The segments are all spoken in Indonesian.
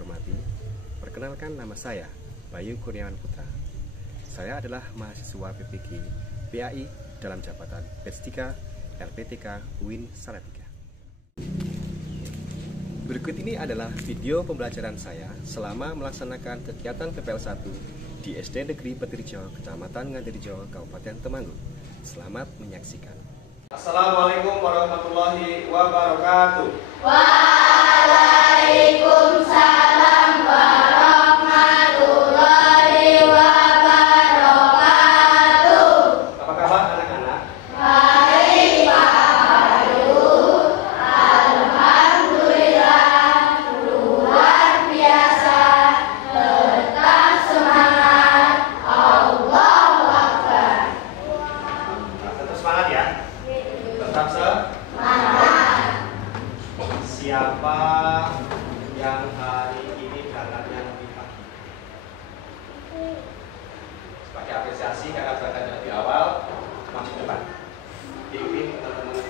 hormati, perkenalkan nama saya, Bayu Kurniawan Putra. Saya adalah mahasiswa PPG PAI dalam jabatan Batch 3 LPTK UIN Salatiga. Berikut ini adalah video pembelajaran saya selama melaksanakan kegiatan PPL 1 di SD Negeri Petirjo, Kecamatan Ngandirjo, Kabupaten Temanggung. Selamat menyaksikan. Assalamualaikum warahmatullahi wabarakatuh. Waalaikumsalam warahmatullahi wabarakatuh. Apa kabar anak-anak? Baik Pak Bayu, alhamdulillah, luar biasa, tetap semangat, Allahu Akbar. Tetap semangat ya. Tetap Semangat. Siapa yang hari ini berangkatnya lebih pagi? Sebagai apresiasi karena berangkatnya lebih awal, maju depan. Pimpin teman-teman.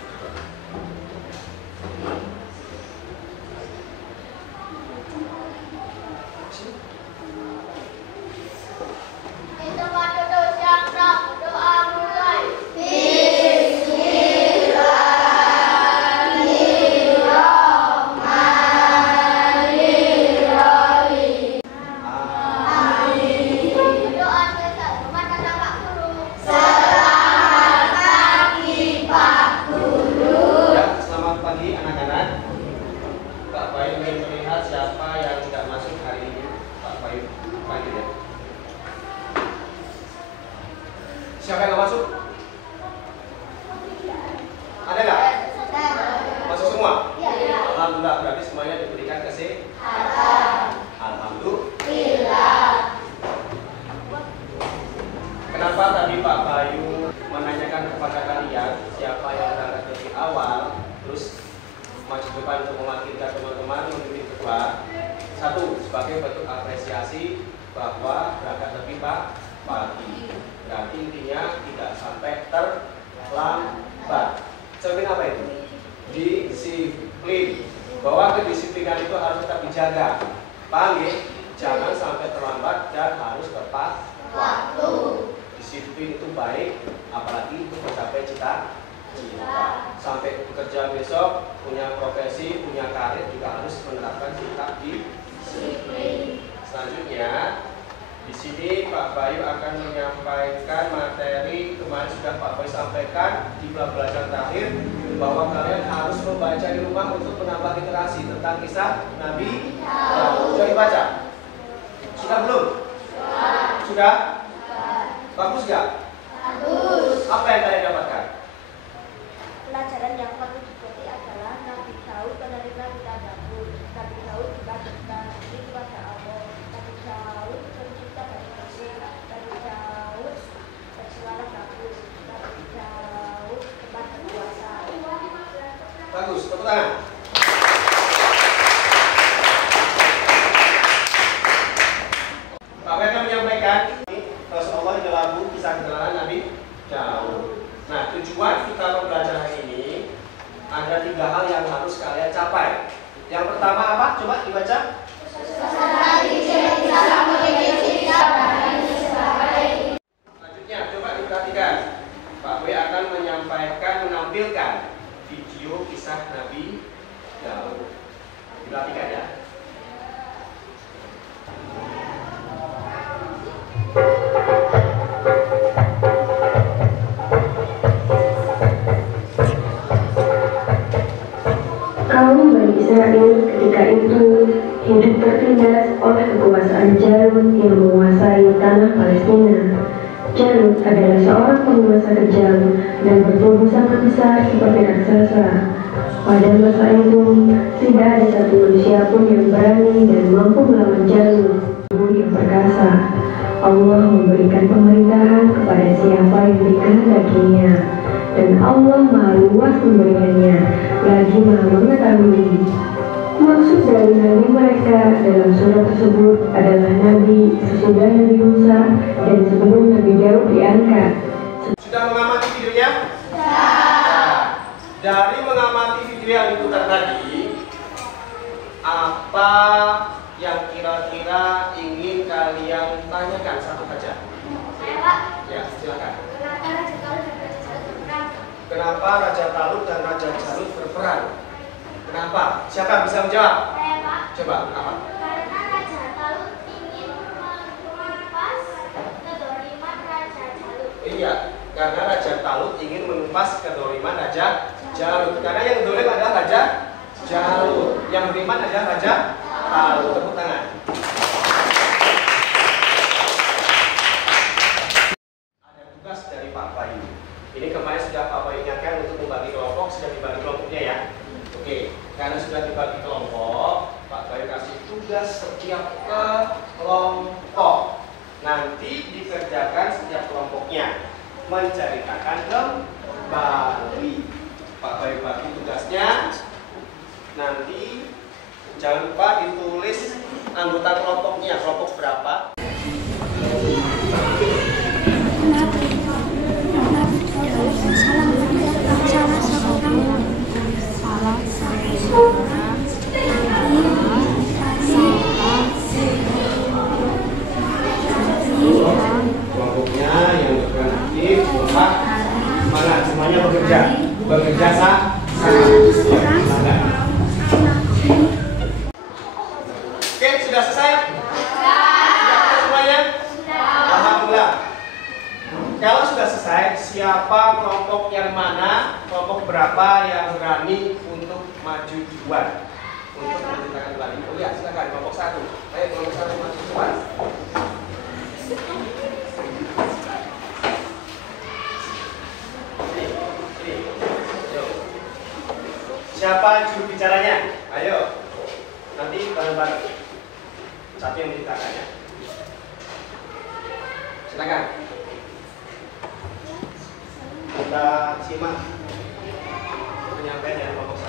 Di tempat duduk yang sah, doa mulai. Bismillahirrahmanirrahim. Amin. Doa selesai. Kemana Pak Guru? Selamat pagi Pak Guru. Ya, selamat pagi anak-anak. Pak Bayu ingin melihat siapa yang tidak masuk hari ini. Pak Bayu, panggil ya. Siapa yang nggak masuk? Ada nggak? Masuk semua? Alhamdulillah, berarti semuanya diberikan kesehatan. Alhamdulillah. Kenapa tadi Pak Bayu menanyakan kepada kalian siapa yang berangkat lebih awal, terus maju depan untuk mewakinkan teman-teman memimpin debat? Satu, sebagai bentuk apresiasi bahwa berangkat lebih pagi. Berarti intinya tidak sampai terlambat. Cermin apa itu? Disiplin. Bahwa kedisiplinan itu harus tetap dijaga. Paham ya? Jangan sampai terlambat dan harus tepat waktu. Disiplin itu baik, apalagi untuk mencapai cita-cita. Sampai bekerja besok, punya profesi, punya karir juga harus menerapkan sikap disiplin. Selanjutnya, di sini Pak Bayu akan menyampaikan materi. Kemarin sudah Pak Bayu sampaikan di pelajaran terakhir bahwa kalian harus membaca di rumah untuk menambah literasi tentang kisah Nabi Daud. Sudah dibaca? Sudah belum? Sudah? Bagus gak? Bagus. Apa yang kalian dapatkan? Pelajaran yang perlu diikuti adalah Nabi Daud menerima kita Daud. Nabi Daud juga berbakti kepada Allah. Nabi Daud pencipta dari Mesir. Nabi Daud bersuara bagus. Nabi Daud tempat berkuasa. Bagus, tepuk tangan. Pak Bayu akan menyampaikan Rasulullah di dalam kisah keterangan Nabi Daud. Nah, tujuan kita pembelajaran ini ada 3 hal yang harus kalian capai. Yang pertama apa? Coba dibaca. Selanjutnya, coba diperhatikan. Pak Bayu akan menampilkan video kisah Nabi Daud. Diperhatikan ya. Kaum Bani Israel ketika itu hidup tertindas oleh kekuasaan Jalut yang menguasai tanah Palestina. Jalut adalah seorang penguasa kejam dan bertubuh sangat besar seperti raksasa. Pada masa itu, tidak ada satu manusia pun yang berani dan mampu melawan Jalut, yang perkasa. Allah memberikan pemerintahan kepada siapa yang dikehendakinya, dan Allah Maha Luas memberikannya, lagi Maha mengetahui. Maksud dari nabi mereka dalam surat tersebut adalah nabi sesudah Nabi Musa dan sebelum Nabi Daud diangkat. Sudah mengamati videonya? Dari mengamati video yang diputar tadi, apa yang kira-kira ingin kalian tanyakan? Satu saja. Saya, Pak. Ya, silakan. Kenapa Raja Talut dan Raja Jalut berperang? Kenapa Raja Talut dan Raja Jalut berperang? Kenapa? Siapa bisa menjawab? Saya, Pak. Coba, apa? Karena Raja Talut ingin menumpas kedoliman Raja Jalut. Iya, karena Raja Talut ingin menumpas kedoliman Raja Jalut. Karena yang dolim adalah Raja Jalut, yang beriman adalah Raja Talut. Tepuk tangan. Ada tugas dari Pak Bayu. Ini kemarin sudah Pak Bayu ingatkan untuk membagi kelompok, sudah dibagi kelompoknya ya. Oke, karena sudah dibagi kelompok, Pak Bayu kasih tugas setiap kelompok. Nanti dikerjakan setiap kelompoknya, menceritakan kembali. Pak Bayu bagi tugasnya. Nanti jangan lupa ditulis anggota kelompoknya, kelompok berapa. Kelompoknya yang berperan aktif, kompak, semangat, semuanya bekerja sama. Oke, sudah selesai? Sudah semuanya? Alhamdulillah. Kalau sudah selesai, siapa kelompok yang mana, kelompok berapa yang berani untuk maju duluan untuk menceritakan kembali? Oh ya, silakan kelompok 1. Ayo kelompok 1 maju duluan. Siapa juru bicaranya? Ayo, nanti bareng-bareng. Satu yang menceritakannya. Silakan. Kita simak penyampaian dari kelompok 1.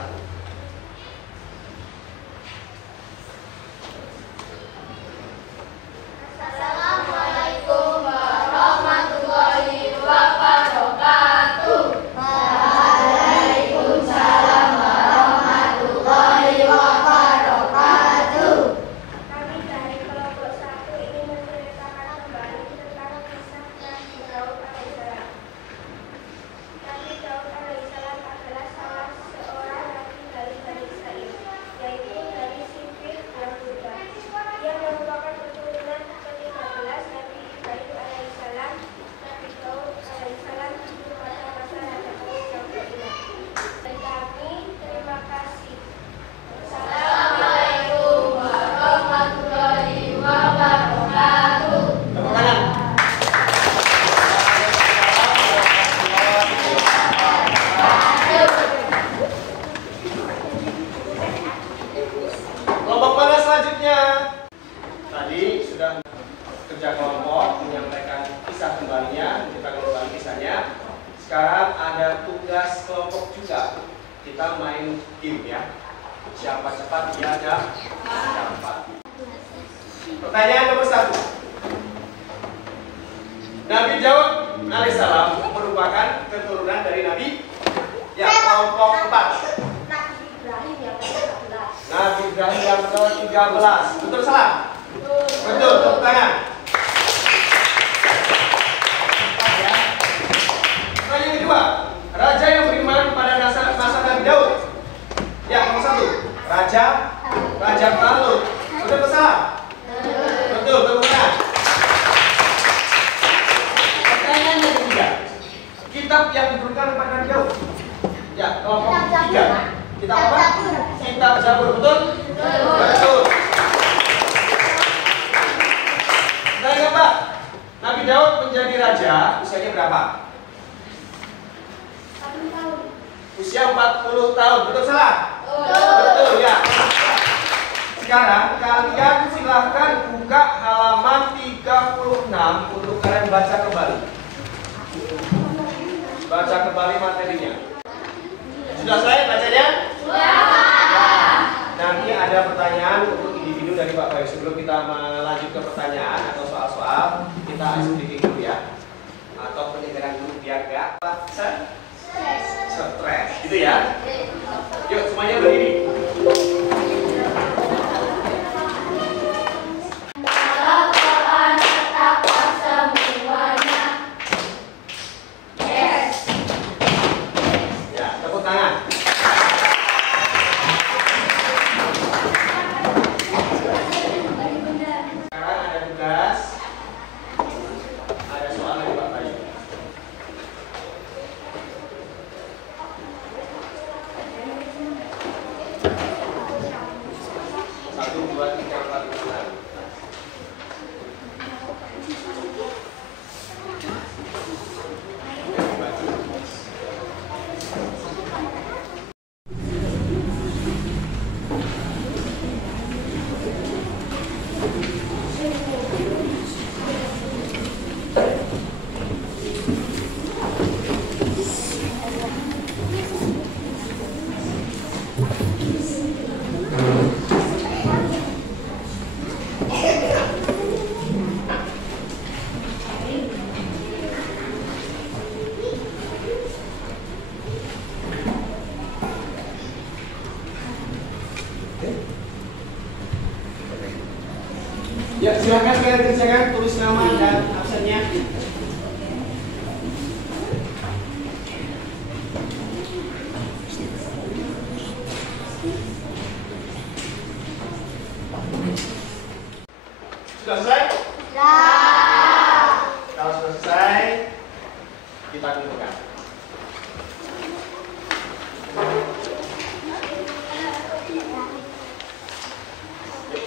Assalamualaikum warahmatullahi wabarakatuh. Waalaikumsalam warahmatullahi wabarakatuh. Kami dari kelompok 1 ingin menceritakan kembali tentang kisah Nabi Daud alaihissalam. Nabi Daud alaihissalam adalah salah seorang nabi dari Bani Israil, yaitu dari Sifir Yahuda. Ia merupakan keturunan ke-13 Nabi Ibrahim alaihissalam. Nabi Daud alaihissalam hidup pada masa Raja Daud yang beriman. Dan kami terima kasih. Assalamualaikum warahmatullahi wabarakatuh. Tepuk tangan. Kelompok mana selanjutnya? Tadi sudah kerja kelompok menyampaikan kisah kembalinya, menceritakan kembali kisahnya. Sekarang ada tugas kelompok juga. Kita main game ya. Siapa cepat dia dapat. Pertanyaan nomor 1. Nabi Daud alaihissalam merupakan keturunan dari Nabi kelompok 4. Nabi Ibrahim yang ke-13. Nabi Ibrahim yang ke-13. Betul salah? Betul, tepuk tangan. Ya. Pertanyaan kedua, raja yang beriman pada masa Nabi Daud. Ya, nomor 1. Raja Talut. Betul atau salah? Betul, tepuk tangan. Pertanyaan yang ketiga, kitab yang diberikan kepada Nabi Daud. Ya, kelompok 3. Kitab apa? Kitab Zabur, betul? Betul. Tanya Pak, Nabi Daud menjadi raja usianya berapa? 1 tahun. Usia 40 tahun, betul salah? Betul ya. Sekarang kalian silahkan buka halaman 36 untuk kalian baca kembali. Baca kembali materinya. Sudah selesai bacanya? Nanti ada pertanyaan untuk individu dari Pak Bayu. Sebelum kita melanjut ke pertanyaan atau soal-soal, kita explication dulu ya, atau penyegaran dulu biar gak stres, gitu ya. Yuk semuanya berdiri. Ya, silakan kalian kerjakan, tulis nama dan absennya. Sudah selesai? Kalau sudah selesai, kita kumpulkan.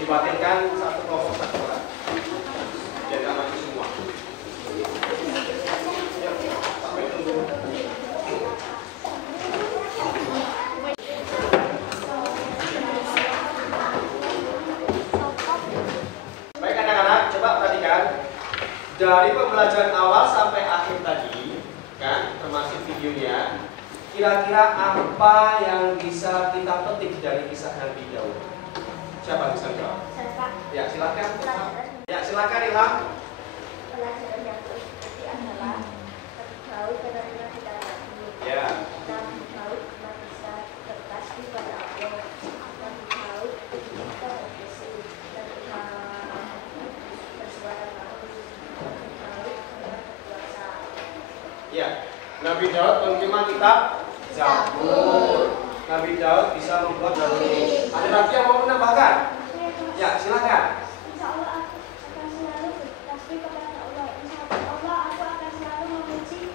Dibatalkan satu kelompok satu orang. Jadi anak itu semua. Sampai tunggu. Baik anak-anak, coba perhatikan dari pembelajaran awal sampai akhir tadi, kan, termasuk videonya. Kira-kira apa yang bisa kita petik dari kisah Nabi Daud? Siapa bisa jawab? Ya, silakan. Ya, silakan Ilham. Pelajaran yang terjadi adalah Nabi Daud benar-benar tidak ragu. Ya. Nabi Daud cuma bisa bertasbih pada Allah. Nabi Daud bisa berdoa. Nabi Daud bersuara bagus. Nabi Daud pernah berpuasa. Ya. Nabi Daud menerima kitab Zabur. Nabi Daud bisa membuat Zabur. Ada lagi yang mau menambahkan? Ya, silakan. Insya Allah aku akan selalu bertasbih kepada Allah. Insya Allah aku akan selalu memuji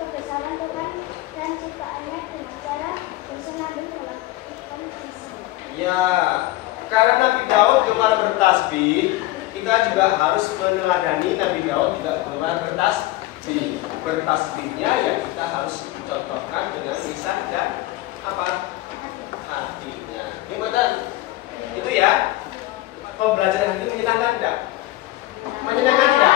kebesaran Tuhan dan ciptaannya dengan cara bersenandung dalam kondisi. Ya, karena Nabi Daud gemar bertasbih, kita juga harus meneladani Nabi Daud juga gemar bertasbih. Bertasbihnya ya kita harus contohkan dengan lisan dan apa? Hatinya. Ini betul. Itu ya. Pembelajaran ini menyenangkan tidak? Menyenangkan tidak?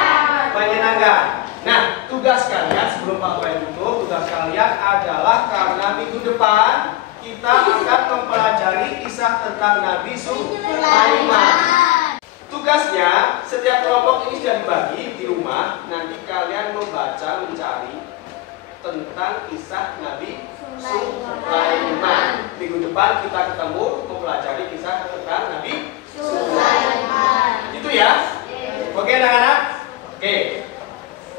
Menyenangkan. Nah, tugas kalian sebelum Pak Wayan tutup, tugas kalian adalah karena minggu depan kita akan mempelajari kisah tentang Nabi Sulaiman. Tugasnya, setiap kelompok ini sudah dibagi di rumah. Nanti kalian membaca, mencari tentang kisah Nabi Sulaiman. Minggu depan kita ketemu mempelajari kisah tentang Nabi Sulaiman. Itu ya? Oke anak-anak? Oke.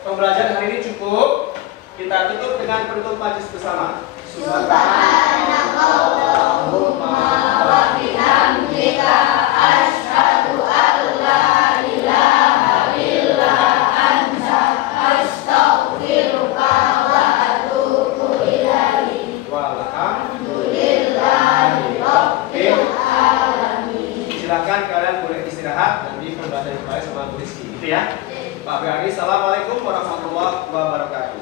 Pembelajaran hari ini cukup. Kita tutup dengan penutup majelis bersama. Subhanakallahumma wa bihamdika asyhadu an la ilaha illa anta astaghfiruka wa atubu ilaik. Walhamdulillahi rabbil alamin. Silakan kalian boleh istirahat, nanti pembelajaran kembali sama Bu Rizky. Gitu ya. Pak Bani, assalamualaikum warahmatullahi wabarakatuh.